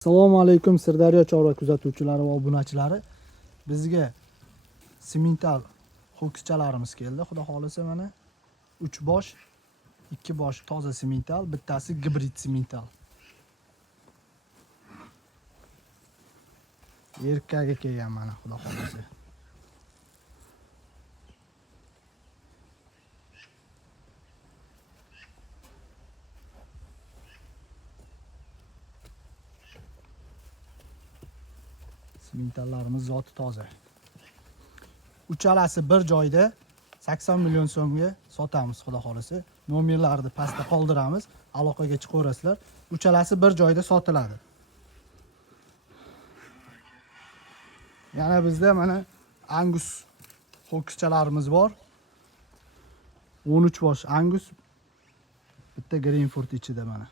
Assalomu alaykum Sirdaryo chorva kuzatuvchilari va obunachilari. Bizga simental ho'kizchalarimiz keldi. Xudo xolisa mana 3 bosh, 2 bosh toza simental, bittasi gibrid simental. Erkaga kelgan mana xudo xolisa. Simentallarimiz zoti toza. Uchalasi bir joyda 80 million so'mga sotamiz xudo xolisa. Nomerlarni pastda qoldiramiz, aloqaga chiqaverasizlar. Uchalasi bir joyda sotiladi. Yana bizda mana Angus ho'kizchalarimiz bor. 13 bosh Angus, bitta Greenford ichida mana.